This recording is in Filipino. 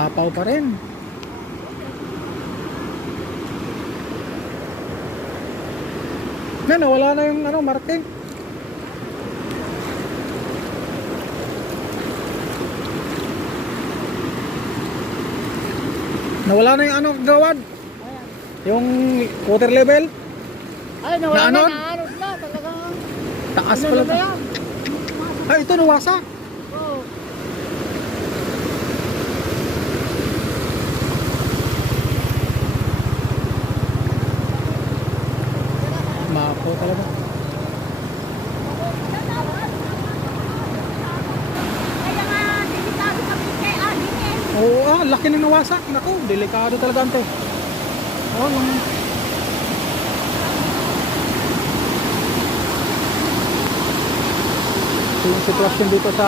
Maapaw pa rin. Nawala na yung marking. Nawala na yung gawad. Yung water level. Ay, nawala na, Naanod? naanod na. Talagang Taas ano pala. na yan? Ay, ito nawasak. Oo. Maapaw talaga. Kaya nga, delikado kami kay Alin eh. Oo, laki ng nawasak. Naku, delikado talaga ante. Oh, yung sitwasyon dito sa